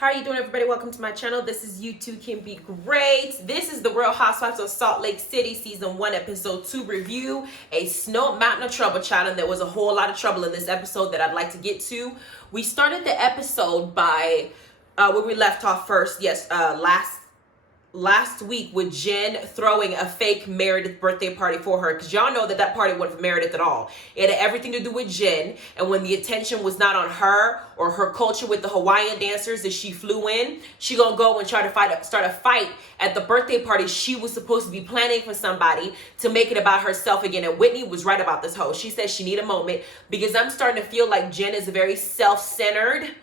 How are you doing, everybody? Welcome to my channel. This is You Too Can Be Great. This is the Real Housewives of Salt Lake City Season 1 Episode 2 review. A Snow Mountain of Trouble, child, and there was a whole lot of trouble in this episode that I'd like to get to. We started the episode by where we left off first. Yes, last week with Jen throwing a fake Meredith birthday party for her, because y'all know that that party wasn't for Meredith at all. It had everything to do with Jen, and when the attention was not on her or her culture with the Hawaiian dancers that she flew in, she gonna go and try to start a fight at the birthday party she was supposed to be planning for somebody to make it about herself again. And Whitney was right about this whole. She said she need a moment, because I'm starting to feel like Jen is a very self-centered,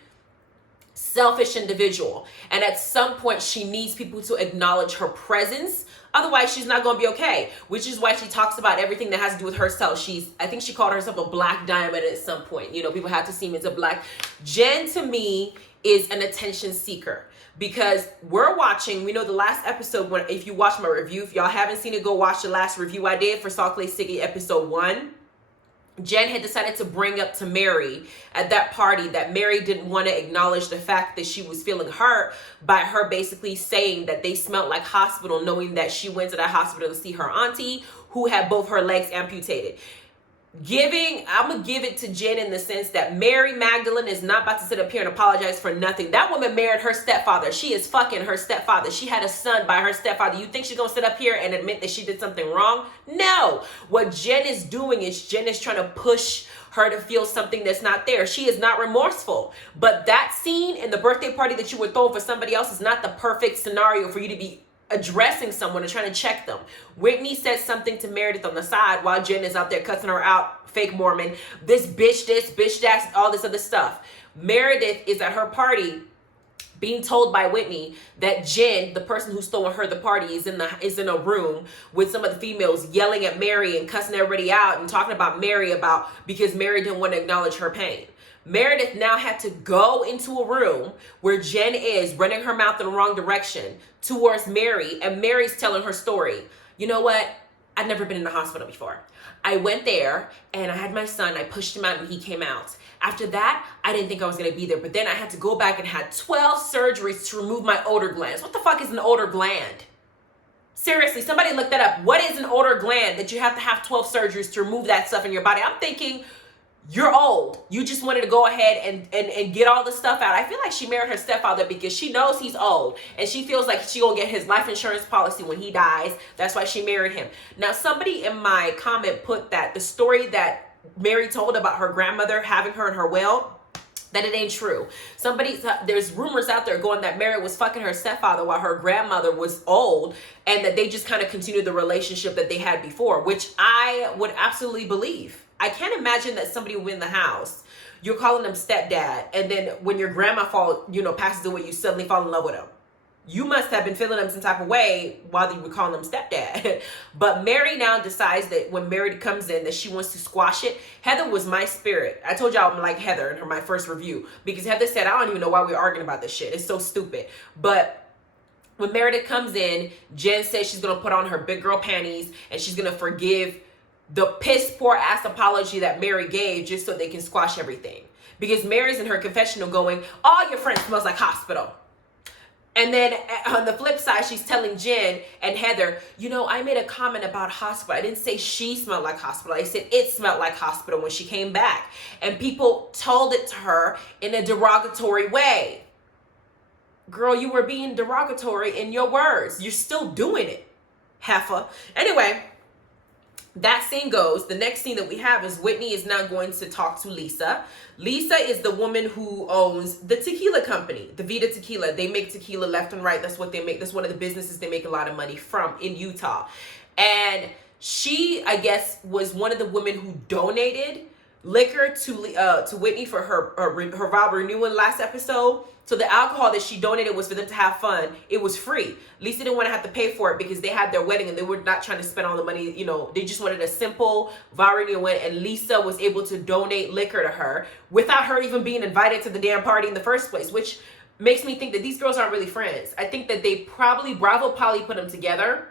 selfish individual, and at some point she needs people to acknowledge her presence. Otherwise she's not going to be okay, which is why she talks about everything that has to do with herself. I think she called herself a black diamond at some point. You know, people have to see me as a black. Jen to me is an attention seeker, because we're watching, we know the last episode, when if you watch my review, if y'all haven't seen it, go watch the last review I did for Salt Lake City episode 1. Jen had decided to bring up to Mary at that party that Mary didn't want to acknowledge the fact that she was feeling hurt by her basically saying that they smelled like hospital, knowing that she went to the hospital to see her auntie who had both her legs amputated. I'm gonna give it to Jen in the sense that Mary Magdalene is not about to sit up here and apologize for nothing. That woman married her stepfather. She is fucking her stepfather. She had a son by her stepfather. You think she's gonna sit up here and admit that she did something wrong? No. What Jen is doing is Jen is trying to push her to feel something that's not there. She is not remorseful. But that scene in the birthday party that you would throw for somebody else is not the perfect scenario for you to be addressing someone and trying to check them. Whitney says something to Meredith on the side while Jen is out there cussing her out, fake Mormon, this, bitch that, all this other stuff. Meredith is at her party being told by Whitney that Jen, the person who's throwing her the party, is in a room with some of the females yelling at Mary and cussing everybody out and talking about Mary because Mary didn't want to acknowledge her pain. Meredith now had to go into a room where Jen is running her mouth in the wrong direction towards Mary, and Mary's telling her story. You know what? I've never been in the hospital before. I went there and I had my son, I pushed him out and he came out. After that, I didn't think I was gonna be there, but then I had to go back and had 12 surgeries to remove my odor glands. What the fuck is an odor gland? Seriously, somebody look that up. What is an odor gland that you have to have 12 surgeries to remove that stuff in your body? I'm thinking, you're old. You just wanted to go ahead and get all the stuff out. I feel like she married her stepfather because she knows he's old and she feels like she gonna get his life insurance policy when he dies. That's why she married him. Now, somebody in my comment put that the story that Mary told about her grandmother having her in her will, that it ain't true. There's rumors out there going that Mary was fucking her stepfather while her grandmother was old, and that they just kind of continued the relationship that they had before, which I would absolutely believe. I can't imagine that somebody will in the house, you're calling them stepdad, and then when your grandma passes away, you suddenly fall in love with him. You must have been feeling them some type of way while you were calling them stepdad. But Mary now decides that when Mary comes in, that she wants to squash it. Heather was my spirit. I told y'all I'm like Heather in my first review, because Heather said, I don't even know why we're arguing about this shit. It's so stupid. But when Meredith comes in, Jen says she's going to put on her big girl panties and she's going to forgive the piss poor ass apology that Mary gave just so they can squash everything. Because Mary's in her confessional going, all your friends smells like hospital. And then on the flip side, she's telling Jen and Heather, I made a comment about hospital. I didn't say she smelled like hospital. I said it smelled like hospital when she came back. And people told it to her in a derogatory way. Girl, you were being derogatory in your words. You're still doing it, heifer. Anyway, that scene goes. The next scene that we have is Whitney is now going to talk to Lisa. Lisa is the woman who owns the tequila company, the Vida Tequila. They make tequila left and right. That's what they make. That's one of the businesses they make a lot of money from in Utah. And she, I guess, was one of the women who donated liquor to Whitney for her vow renewal last episode. So the alcohol that she donated was for them to have fun. It was free. Lisa didn't want to have to pay for it because they had their wedding and they were not trying to spend all the money. They just wanted a simple vow renewal, and Lisa was able to donate liquor to her without her even being invited to the damn party in the first place, which makes me think that these girls aren't really friends. I think that Bravo probably put them together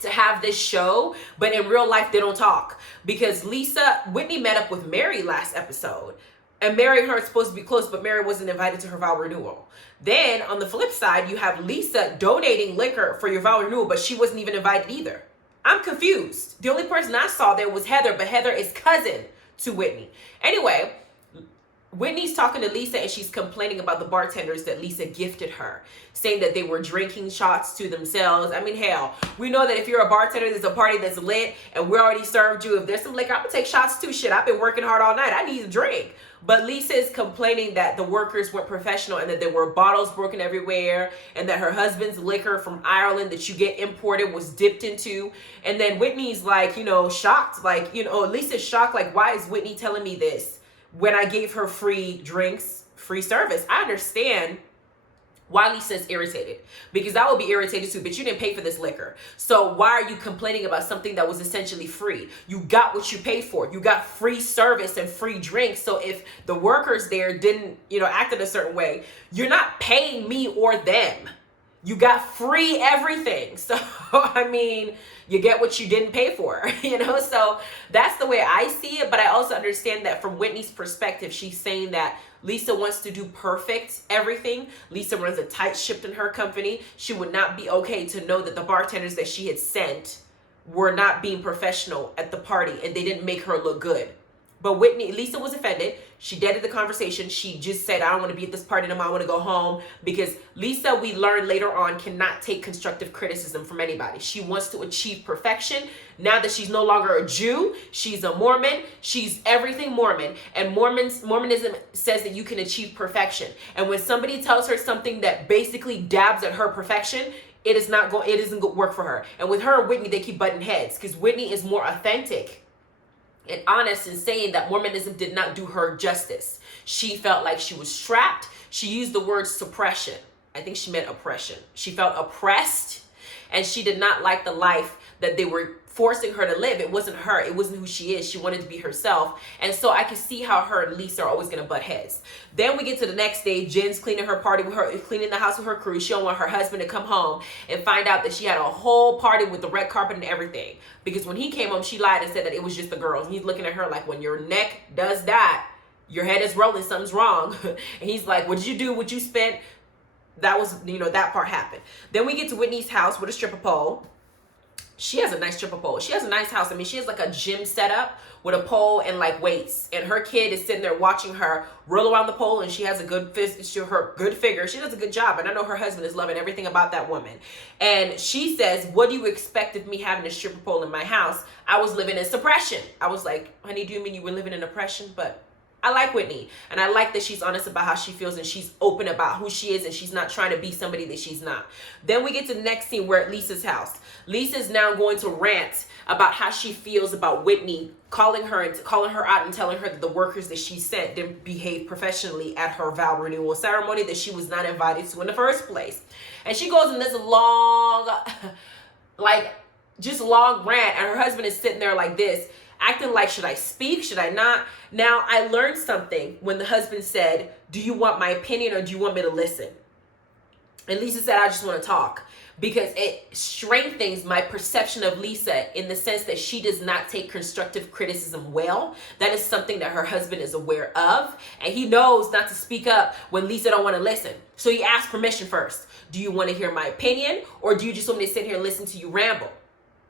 to have this show, but in real life they don't talk, because Whitney met up with Mary last episode. And Mary and her are supposed to be close, but Mary wasn't invited to her vow renewal. Then on the flip side, you have Lisa donating liquor for your vow renewal, but she wasn't even invited either. I'm confused. The only person I saw there was Heather, but Heather is cousin to Whitney. Anyway, Whitney's talking to Lisa and she's complaining about the bartenders that Lisa gifted her, saying that they were drinking shots to themselves. I mean, hell, we know that if you're a bartender, there's a party that's lit and we already served you. If there's some liquor, I'm gonna take shots too. Shit, I've been working hard all night. I need a drink. But Lisa is complaining that the workers weren't professional and that there were bottles broken everywhere and that her husband's liquor from Ireland that you get imported was dipped into. And then Whitney's like, you know, shocked. Like, you know, Lisa's shocked. Like, why is Whitney telling me this when I gave her free drinks, free service? I understand why Lisa's irritated, because I would be irritated too, but you didn't pay for this liquor. So why are you complaining about something that was essentially free? You got what you paid for. You got free service and free drinks. So if the workers there didn't, you know, act in a certain way, you're not paying me or them. You got free everything. So, I mean, you get what you didn't pay for, you know? So that's the way I see it. But I also understand that from Whitney's perspective, she's saying that Lisa wants to do perfect everything. Lisa runs a tight ship in her company. She would not be okay to know that the bartenders that she had sent were not being professional at the party and they didn't make her look good. But Lisa was offended. She deaded the conversation. She just said, I don't want to be at this party anymore. I want to go home. Because Lisa, we learned later on, cannot take constructive criticism from anybody. She wants to achieve perfection. Now that she's no longer a Jew, she's a Mormon. She's everything Mormon. And Mormonism says that you can achieve perfection. And when somebody tells her something that basically dabs at her perfection, it isn't going to work for her. And with her and Whitney, they keep butting heads because Whitney is more authentic and honest in saying that Mormonism did not do her justice. She felt like she was trapped. She used the word suppression. I think she meant oppression. She felt oppressed and she did not like the life that they were forcing her to live. It wasn't her. It wasn't who she is. She wanted to be herself. And so I could see how her and Lisa are always going to butt heads. Then we get to the next day. Jen's cleaning her party with her, cleaning the house with her crew. She don't want her husband to come home and find out that she had a whole party with the red carpet and everything. Because when he came home, she lied and said that it was just the girls. And he's looking at her like, when your neck does that, your head is rolling, something's wrong. And he's like, what did you do? What you spent? That was, you know, that part happened. Then we get to Whitney's house with a stripper pole. She has a nice stripper pole. She has a nice house. I mean, she has like a gym setup with a pole and like weights. And her kid is sitting there watching her roll around the pole, and she has a good good figure. She does a good job. And I know her husband is loving everything about that woman. And she says, what do you expect of me having a stripper pole in my house? I was living in suppression. I was like, honey, do you mean you were living in oppression? But I like Whitney, and I like that she's honest about how she feels and she's open about who she is, and she's not trying to be somebody that she's not. Then we get to the next scene. We're at Lisa's house. Lisa's now going to rant about how she feels about Whitney calling her out and telling her that the workers that she sent didn't behave professionally at her vow renewal ceremony that she was not invited to in the first place. And she goes in this long, long rant, and her husband is sitting there like this, acting like, should I speak? Should I not? Now, I learned something when the husband said, do you want my opinion or do you want me to listen? And Lisa said, I just want to talk, because it strengthens my perception of Lisa in the sense that she does not take constructive criticism well. That is something that her husband is aware of, and he knows not to speak up when Lisa don't want to listen. So he asked permission first. Do you want to hear my opinion, or do you just want me to sit here and listen to you ramble?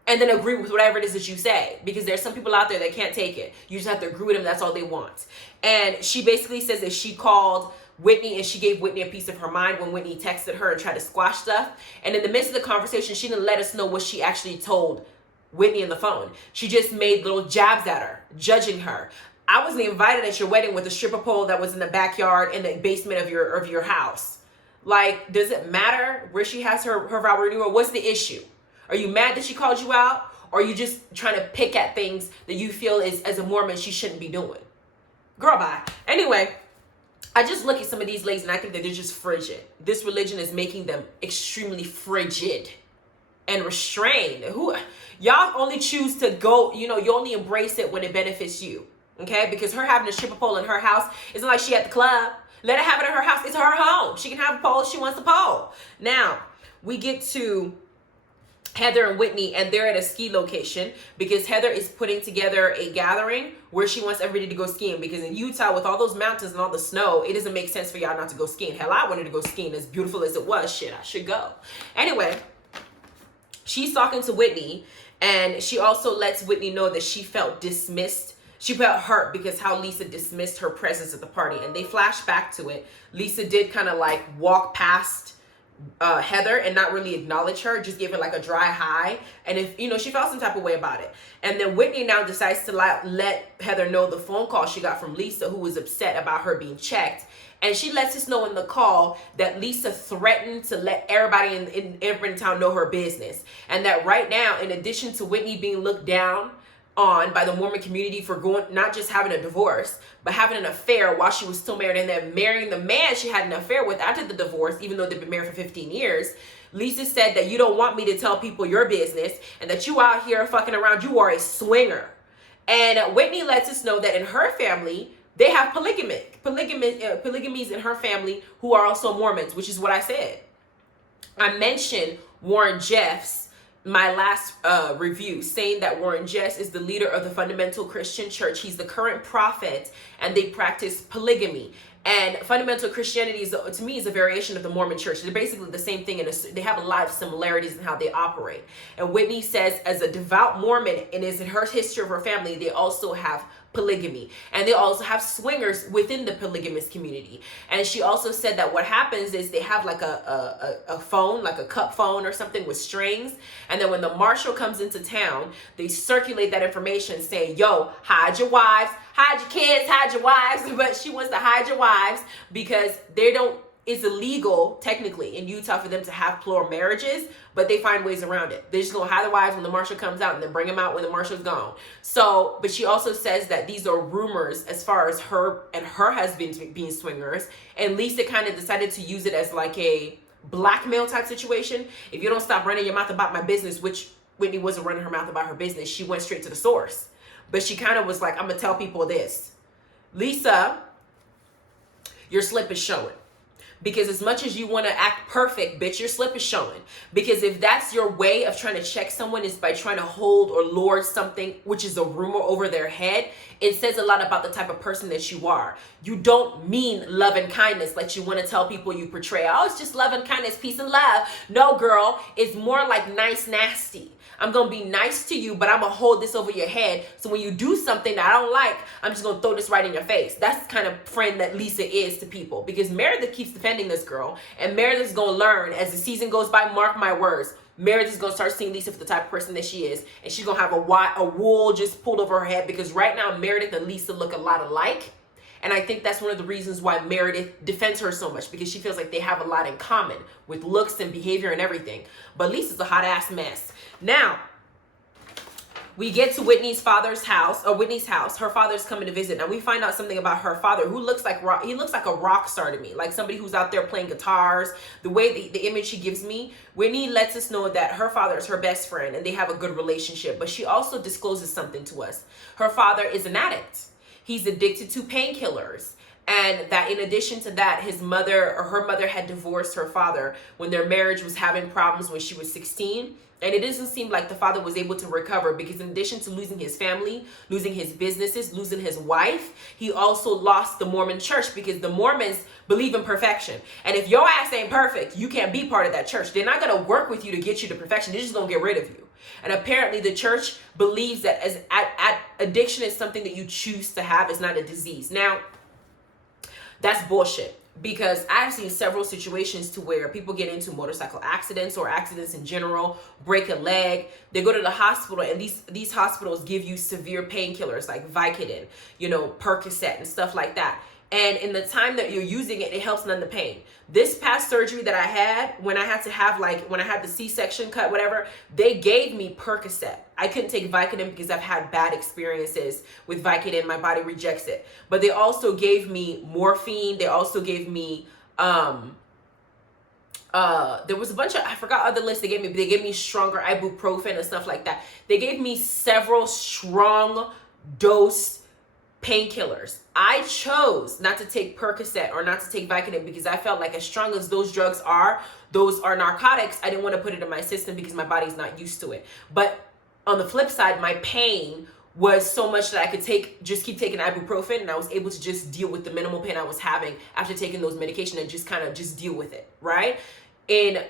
And then agree with whatever it is that you say, because there's some people out there that can't take it. You just have to agree with them. That's all they want. And she basically says that she called Whitney and she gave Whitney a piece of her mind when Whitney texted her and tried to squash stuff. And in the midst of the conversation, she didn't let us know what she actually told Whitney on the phone. She just made little jabs at her, judging her. I wasn't invited at your wedding with a stripper pole that was in the backyard in the basement of your house. Like, does it matter where she has her vow renewal? What's the issue? Are you mad that she called you out? Or are you just trying to pick at things that you feel is, as a Mormon, she shouldn't be doing? Girl, bye. Anyway, I just look at some of these ladies and I think that they're just frigid. This religion is making them extremely frigid and restrained. Y'all only choose to go, you only embrace it when it benefits you. Okay? Because her having a stripper pole in her house, it's not like she at the club. Let her have it in her house. It's her home. She can have a pole if she wants a pole. Now, we get to Heather and Whitney, and they're at a ski location because Heather is putting together a gathering where she wants everybody to go skiing, because in Utah with all those mountains and all the snow, it doesn't make sense for y'all not to go skiing. Hell, I wanted to go skiing. As beautiful as it was, shit, I should go. Anyway, she's talking to Whitney, and she also lets Whitney know that she felt dismissed. She felt hurt because how Lisa dismissed her presence at the party, and they flash back to it. Lisa did kind of like walk past Heather and not really acknowledge her, just give her like a dry hi, and if you know, she felt some type of way about it. And then Whitney now decides to let Heather know the phone call she got from Lisa, who was upset about her being checked, and she lets us know in the call that Lisa threatened to let everybody in town know her business, and that right now, in addition to Whitney being looked down on by the Mormon community for not just having a divorce, but having an affair while she was still married, and then marrying the man she had an affair with after the divorce, even though they've been married for 15 years. Lisa said that you don't want me to tell people your business, and that you out here fucking around, you are a swinger. And Whitney lets us know that in her family, they have polygamies in her family who are also Mormons, which is what I said. I mentioned Warren Jeffs my last review, saying that Warren Jeffs is the leader of the Fundamental Christian Church. He's the current prophet, and they practice polygamy. And fundamental Christianity is, to me, is a variation of the Mormon Church. They're basically the same thing, and they have a lot of similarities in how they operate. And Whitney says, as a devout Mormon, and is in her history of her family, they also have polygamy, and they also have swingers within the polygamous community. And she also said that what happens is they have like a phone, like a cup phone or something with strings, and then when the marshal comes into town, they circulate that information saying, yo, hide your wives, hide your kids, hide your wives. But she wants to hide your wives because it's illegal technically in Utah for them to have plural marriages, but they find ways around it. They're just gonna hide the wives when the marshal comes out, and then bring them out when the marshal's gone. So, but she also says that these are rumors as far as her and her husband being swingers, and Lisa kind of decided to use it as like a blackmail type situation. If you don't stop running your mouth about my business, which Whitney wasn't running her mouth about her business, she went straight to the source. But she kind of was like, I'm gonna tell people this. Lisa, your slip is showing. Because as much as you want to act perfect, bitch, your slip is showing. Because if that's your way of trying to check someone, is by trying to hold or lord something, which is a rumor, over their head, it says a lot about the type of person that you are. You don't mean love and kindness like you want to tell people you portray. Oh, it's just love and kindness, peace and love. No, girl, it's more like nice, nasty. I'm going to be nice to you, but I'm going to hold this over your head. So when you do something that I don't like, I'm just going to throw this right in your face. That's the kind of friend that Lisa is to people. Because Meredith keeps defending this girl. And Meredith's going to learn as the season goes by, mark my words. Meredith is going to start seeing Lisa for the type of person that she is. And she's going to have a wool just pulled over her head. Because right now, Meredith and Lisa look a lot alike. And I think that's one of the reasons why Meredith defends her so much, because she feels like they have a lot in common with looks and behavior and everything. But Lisa's a hot ass mess. Now, we get to Whitney's father's house, or Whitney's house. Her father's coming to visit. Now we find out something about her father, who looks like he looks like a rock star to me, like somebody who's out there playing guitars. The way the image she gives me, Whitney lets us know that her father is her best friend and they have a good relationship. But she also discloses something to us. Her father is an addict. He's addicted to painkillers. And that in addition to that, her mother had divorced her father when their marriage was having problems when she was 16. And it doesn't seem like the father was able to recover, because in addition to losing his family, losing his businesses, losing his wife, he also lost the Mormon Church, because the Mormons believe in perfection. And if your ass ain't perfect, you can't be part of that church. They're not going to work with you to get you to perfection. They're just going to get rid of you. And apparently the church believes that addiction is something that you choose to have. It's not a disease. Now, that's bullshit. Because I've seen several situations to where people get into motorcycle accidents or accidents in general, break a leg, they go to the hospital, and these hospitals give you severe painkillers like Vicodin, Percocet and stuff like that. And in the time that you're using it, it helps numb the pain. This past surgery that I had, when I had the C-section cut, whatever, they gave me Percocet. I couldn't take Vicodin because I've had bad experiences with Vicodin. My body rejects it. But they also gave me morphine. They also gave me, there was a bunch of, I forgot other lists they gave me, but they gave me stronger ibuprofen and stuff like that. They gave me several strong dose painkillers. I chose not to take Percocet or not to take Vicodin because I felt like as strong as those drugs are, those are narcotics. I didn't want to put it in my system because my body's not used to it. But on the flip side, my pain was so much that I could just keep taking ibuprofen, and I was able to just deal with the minimal pain I was having after taking those medications and just kind of just deal with it, right? In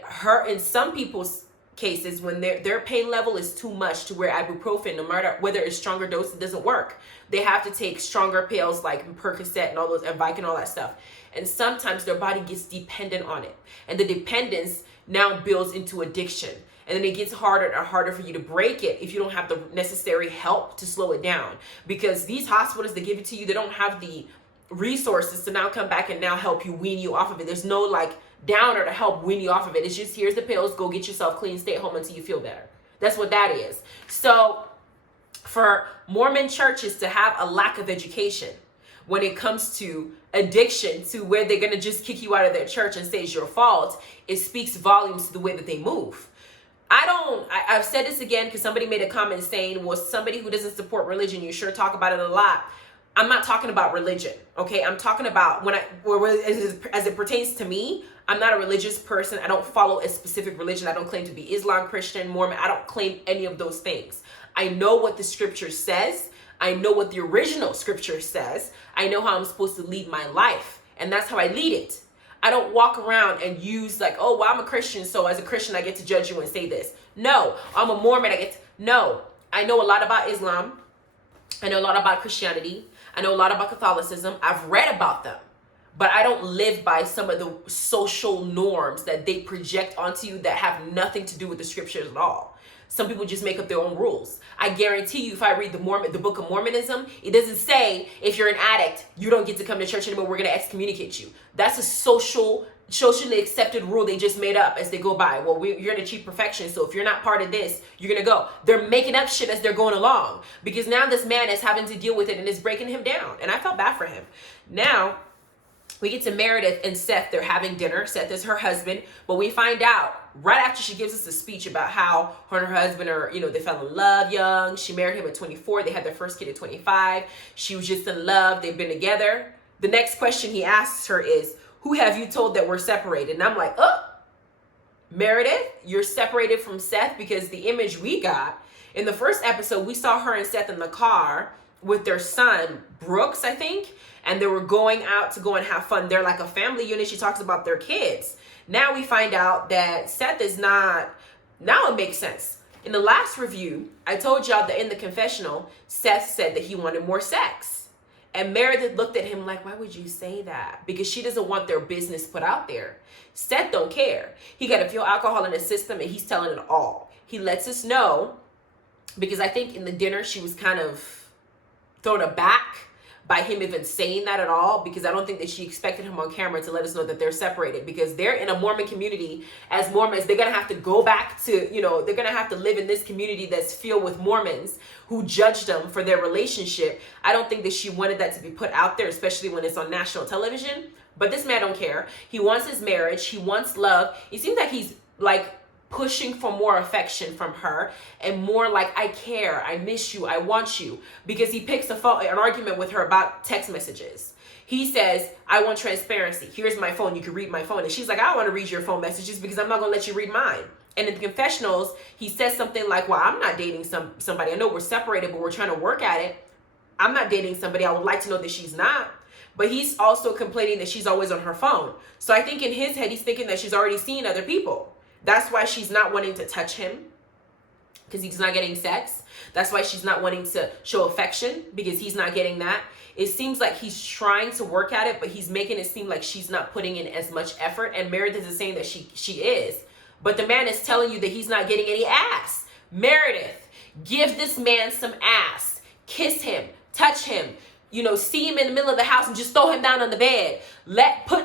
some people's cases, when their pain level is too much to where ibuprofen, no matter whether it's stronger dose, it doesn't work. They have to take stronger pills like Percocet and all those, and Vicodin and all that stuff. And sometimes their body gets dependent on it. And the dependence now builds into addiction. And then it gets harder and harder for you to break it if you don't have the necessary help to slow it down. Because these hospitals that give it to you, they don't have the resources to now come back and now help you wean you off of it. There's no like downer to help wean you off of it. It's just, here's the pills, go get yourself clean, stay at home until you feel better. That's what that is. So for Mormon churches to have a lack of education when it comes to addiction, to where they're going to just kick you out of their church and say it's your fault, it speaks volumes to the way that they move. I've said this again because somebody made a comment saying, well, somebody who doesn't support religion, you sure talk about it a lot. I'm not talking about religion, okay? I'm talking about as it pertains to me, I'm not a religious person. I don't follow a specific religion. I don't claim to be Islam, Christian, Mormon. I don't claim any of those things. I know what the scripture says. I know what the original scripture says. I know how I'm supposed to lead my life, and that's how I lead it. I don't walk around and use like, oh, well, I'm a Christian, so as a Christian, I get to judge you and say this. No, I'm a Mormon. No, I know a lot about Islam. I know a lot about Christianity. I know a lot about Catholicism. I've read about them, but I don't live by some of the social norms that they project onto you that have nothing to do with the scriptures at all. Some people just make up their own rules. I guarantee you, if I read the Book of Mormonism, it doesn't say if you're an addict, you don't get to come to church anymore. We're going to excommunicate you. That's a socially accepted rule they just made up as they go by. Well, you're going to achieve perfection, so if you're not part of this, you're going to go. They're making up shit as they're going along because now this man is having to deal with it and it's breaking him down. And I felt bad for him. Now, we get to Meredith and Seth. They're having dinner. Seth is her husband. But we find out right after she gives us a speech about how her and her husband are, they fell in love young. She married him at 24. They had their first kid at 25. She was just in love. They've been together. The next question he asks her is, who have you told that we're separated? And I'm like, oh, Meredith, you're separated from Seth? Because the image we got in the first episode, we saw her and Seth in the car with their son, Brooks, I think. And they were going out to go and have fun. They're like a family unit. She talks about their kids. Now we find out that Seth is not. Now it makes sense. In the last review, I told y'all that in the confessional, Seth said that he wanted more sex. And Meredith looked at him like, why would you say that? Because she doesn't want their business put out there. Seth don't care. He got a few alcohol in his system and he's telling it all. He lets us know, because I think in the dinner she was kind of thrown aback by him even saying that at all, because I don't think that she expected him on camera to let us know that they're separated, because they're in a Mormon community. As Mormons, they're going to have to go back to, they're going to have to live in this community that's filled with Mormons who judge them for their relationship. I don't think that she wanted that to be put out there, especially when it's on national television. But this man don't care. He wants his marriage. He wants love. It seems like he's like pushing for more affection from her and more like, I care, I miss you, I want you, because he picks an argument with her about text messages. He says, I want transparency. Here's my phone. You can read my phone. And she's like, I don't want to read your phone messages because I'm not going to let you read mine. And in the confessionals, he says something like, well, I'm not dating somebody. I know we're separated, but we're trying to work at it. I'm not dating somebody. I would like to know that she's not. But he's also complaining that she's always on her phone. So I think in his head, he's thinking that she's already seen other people. That's why she's not wanting to touch him, because he's not getting sex. That's why she's not wanting to show affection, because he's not getting that. It seems like he's trying to work at it, but he's making it seem like she's not putting in as much effort. And Meredith is saying that she is. But the man is telling you that he's not getting any ass. Meredith, give this man some ass. Kiss him. Touch him. See him in the middle of the house and just throw him down on the bed.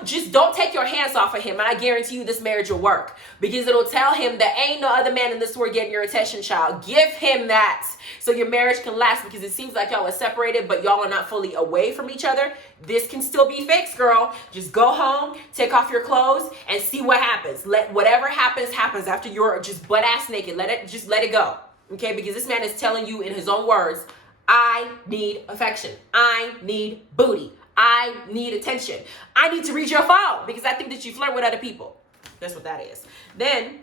Just don't take your hands off of him. And I guarantee you this marriage will work, because it'll tell him that ain't no other man in this world getting your attention, child. Give him that so your marriage can last, because it seems like y'all are separated, but y'all are not fully away from each other. This can still be fixed, girl. Just go home, take off your clothes, and see what happens. Let whatever happens after you're just butt ass naked. Let it go. Okay? Because this man is telling you in his own words, I need affection. I need booty. I need attention. I need to read your phone because I think that you flirt with other people. That's what that is. Then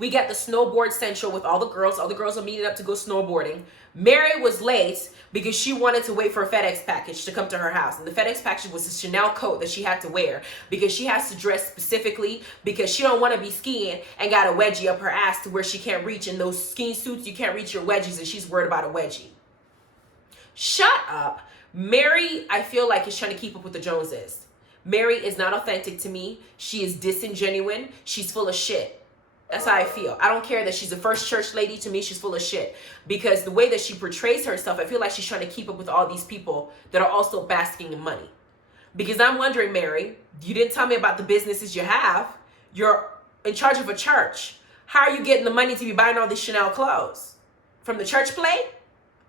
we get the Snowboard Central with all the girls. All the girls are meeting up to go snowboarding. Mary was late because she wanted to wait for a FedEx package to come to her house. And the FedEx package was a Chanel coat that she had to wear because she has to dress specifically because she don't want to be skiing and got a wedgie up her ass to where she can't reach. In those skiing suits, you can't reach your wedgies, and she's worried about a wedgie. Shut up. Mary, I feel like, is trying to keep up with the Joneses. Mary is not authentic to me. She is disingenuine. She's full of shit. That's how I feel. I don't care that she's the first church lady. To me, she's full of shit. Because the way that she portrays herself, I feel like she's trying to keep up with all these people that are also basking in money. Because I'm wondering, Mary, you didn't tell me about the businesses you have. You're in charge of a church. How are you getting the money to be buying all these Chanel clothes? From the church plate?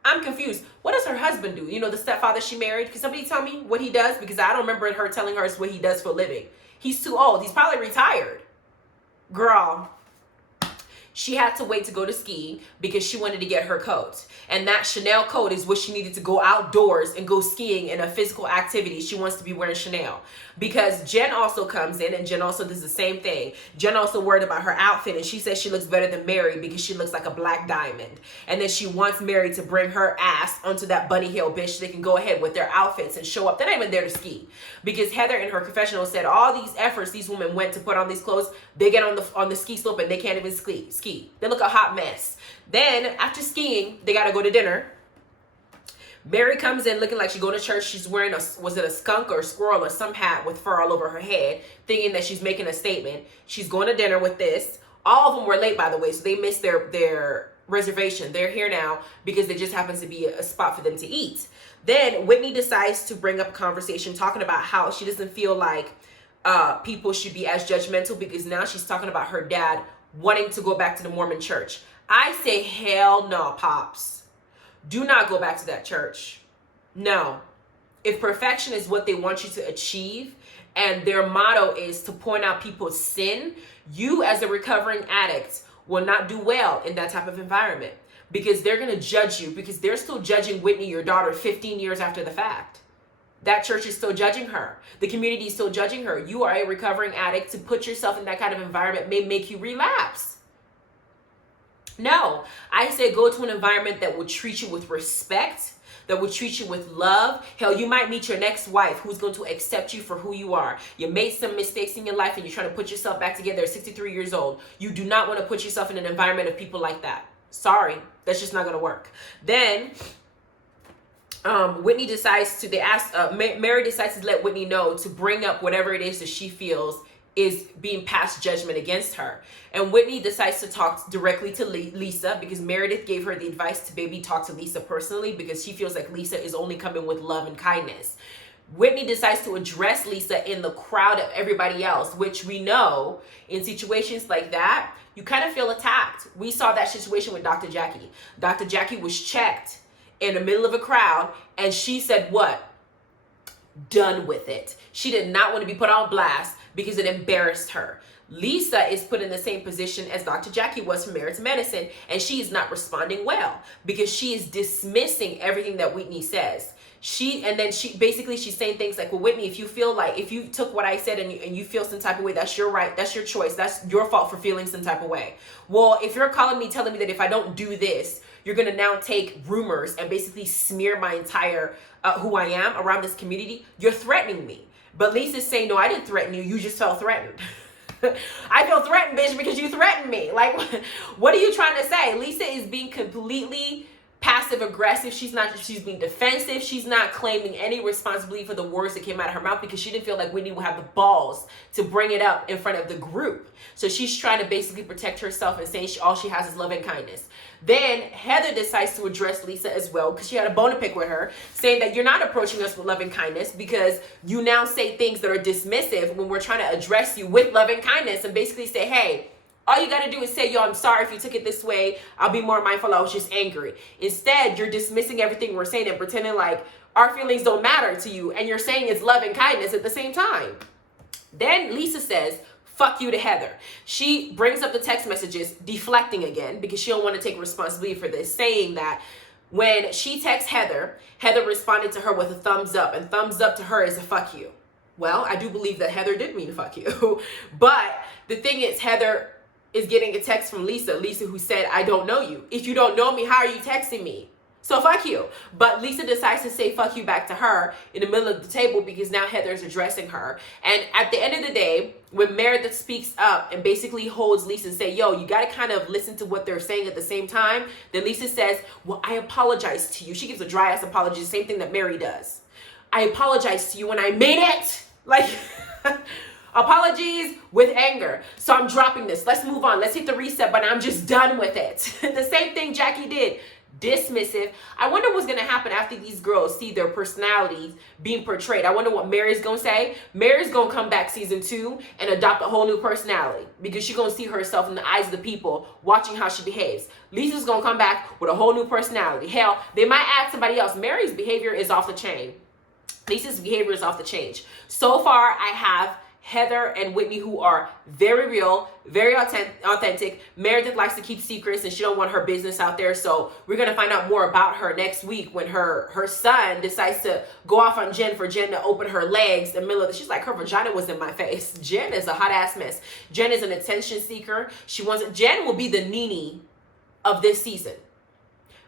I'm confused. What does her husband do? You know, the stepfather she married? Can somebody tell me what he does? Because I don't remember her telling her what he does for a living. He's too old. He's probably retired. Girl, she had to wait to go to skiing because she wanted to get her coat. And that Chanel coat is what she needed to go outdoors and go skiing in a physical activity. She wants to be wearing Chanel. Because Jen also comes in, and Jen also does the same thing. Jen also worried about her outfit, and she says she looks better than Mary because she looks like a black diamond. And then she wants Mary to bring her ass onto that Bunny Hill bitch so they can go ahead with their outfits and show up. They're not even there to ski. Because Heather in her confessional said all these efforts these women went to put on these clothes, they get on the ski slope and they can't even ski. They look a hot mess. Then after skiing, they gotta go to dinner. Mary comes in looking like she's going to church. She's wearing was it a skunk or a squirrel or some hat with fur all over her head, thinking that she's making a statement. She's going to dinner with this. All of them were late, by the way, so they missed their reservation. They're here now because there just happens to be a spot for them to eat. Then Whitney decides to bring up a conversation talking about how she doesn't feel like people should be as judgmental because now she's talking about her dad wanting to go back to the Mormon Church. I say, hell no, Pops. Do not go back to that church. No. If perfection is what they want you to achieve and their motto is to point out people's sin, you as a recovering addict will not do well in that type of environment because they're going to judge you because they're still judging Whitney, your daughter, 15 years after the fact. That church is still judging her. The community is still judging her. You are a recovering addict. To put yourself in that kind of environment may make you relapse. No, I say go to an environment that will treat you with respect, that will treat you with love. Hell, you might meet your next wife who's going to accept you for who you are. You made some mistakes in your life and you're trying to put yourself back together at 63 years old. You do not want to put yourself in an environment of people like that. Sorry, that's just not going to work. Then Whitney decides to, Mary decides to let Whitney know to bring up whatever it is that she feels is being passed judgment against her. And Whitney decides to talk directly to Lisa because Meredith gave her the advice to maybe talk to Lisa personally because she feels like Lisa is only coming with love and kindness. Whitney decides to address Lisa in the crowd of everybody else, which we know in situations like that, you kind of feel attacked. We saw that situation with Dr. Jackie. Dr. Jackie was checked in the middle of a crowd and she said what? Done with it. She did not want to be put on blast because it embarrassed her. Lisa is put in the same position as Dr. Jackie was from Married to Medicine, and she is not responding well because she is dismissing everything that Whitney says. She's saying things like, well, Whitney, if you took what I said and you feel some type of way, that's your right, that's your choice, that's your fault for feeling some type of way. Well, if you're telling me that if I don't do this, you're gonna now take rumors and basically smear my entire who I am around this community, you're threatening me. But Lisa's saying, no, I didn't threaten you. You just felt threatened. I feel threatened, bitch, because you threatened me. Like, what are you trying to say? Lisa is being completely passive aggressive. She's being defensive. She's not claiming any responsibility for the words that came out of her mouth because she didn't feel like Whitney would have the balls to bring it up in front of the group. So she's trying to basically protect herself and saying all she has is love and kindness. Then Heather decides to address Lisa as well because she had a bone to pick with her, saying that you're not approaching us with love and kindness because you now say things that are dismissive when we're trying to address you with love and kindness and basically say, hey, all you got to do is say, yo, I'm sorry if you took it this way. I'll be more mindful. I was just angry. Instead, you're dismissing everything we're saying and pretending like our feelings don't matter to you. And you're saying it's love and kindness at the same time. Then Lisa says, fuck you to Heather. She brings up the text messages, deflecting again because she don't want to take responsibility for this, saying that When she texts Heather, Heather responded to her with a thumbs up, and thumbs up to her is a fuck you. Well, I do believe that Heather did mean fuck you. But the thing is, Heather is getting a text from Lisa who said, I don't know you. If you don't know me, how are you texting me? So fuck you. But Lisa decides to say fuck you back to her in the middle of the table because now Heather is addressing her. And at the end of the day, when Meredith speaks up and basically holds Lisa and say, yo, you got to kind of listen to what they're saying at the same time. Then Lisa says, well, I apologize to you. She gives a dry ass apology, the same thing that Mary does. I apologize to you when I made it. Like, apologies with anger. So I'm dropping this. Let's move on. Let's hit the reset button. I'm just done with it. The same thing Jackie did. Dismissive. I wonder what's going to happen after these girls see their personalities being portrayed. I wonder what Mary's going to say. Mary's going to come back season 2 and adopt a whole new personality because she's going to see herself in the eyes of the people watching how she behaves. Lisa's going to come back with a whole new personality. Hell, they might add somebody else. Mary's behavior is off the chain. Lisa's behavior is off the chain. So far, I have Heather and Whitney, who are very real, very authentic. Meredith likes to keep secrets and she don't want her business out there. So we're going to find out more about her next week when her son decides to go off on Jen for Jen to open her legs in the middle of she's like, her vagina was in my face. Jen is a hot ass mess. Jen is an attention seeker. Jen will be the Nene of this season.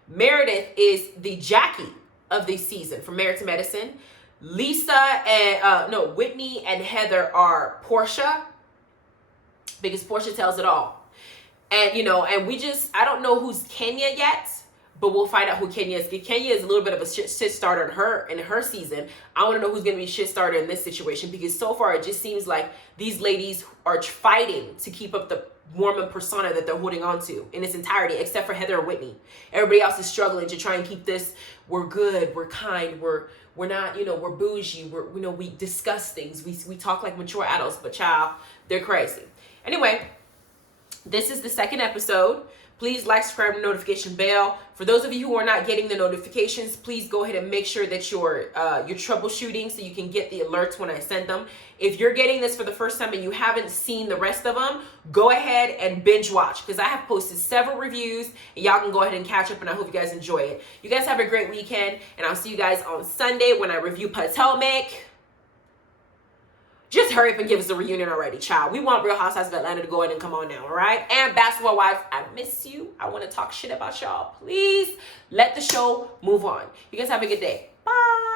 Meredith is the Jackie of this season from Married to Medicine. Lisa and Whitney and Heather are Portia because Portia tells it all. And and I don't know who's Kenya yet, but we'll find out who Kenya is. Kenya is a little bit of a shit starter in her season. I want to know who's going to be shit starter in this situation because so far it just seems like these ladies are fighting to keep up the Mormon persona that they're holding on to in its entirety, except for Heather and Whitney. Everybody else is struggling to try and keep this. We're good, we're kind, we're not, we're bougie, we discuss things, we talk like mature adults, but child, they're crazy. Anyway, this is the second episode. Please like, subscribe, and notification bell. For those of you who are not getting the notifications, please go ahead and make sure that you're troubleshooting so you can get the alerts when I send them. If you're getting this for the first time and you haven't seen the rest of them, go ahead and binge watch because I have posted several reviews and y'all can go ahead and catch up and I hope you guys enjoy it. You guys have a great weekend and I'll see you guys on Sunday when I review Potomac. Just hurry up and give us a reunion already, child. We want Real Housewives of Atlanta to go ahead and come on now, all right? And Basketball Wives, I miss you. I want to talk shit about y'all. Please let the show move on. You guys have a good day. Bye.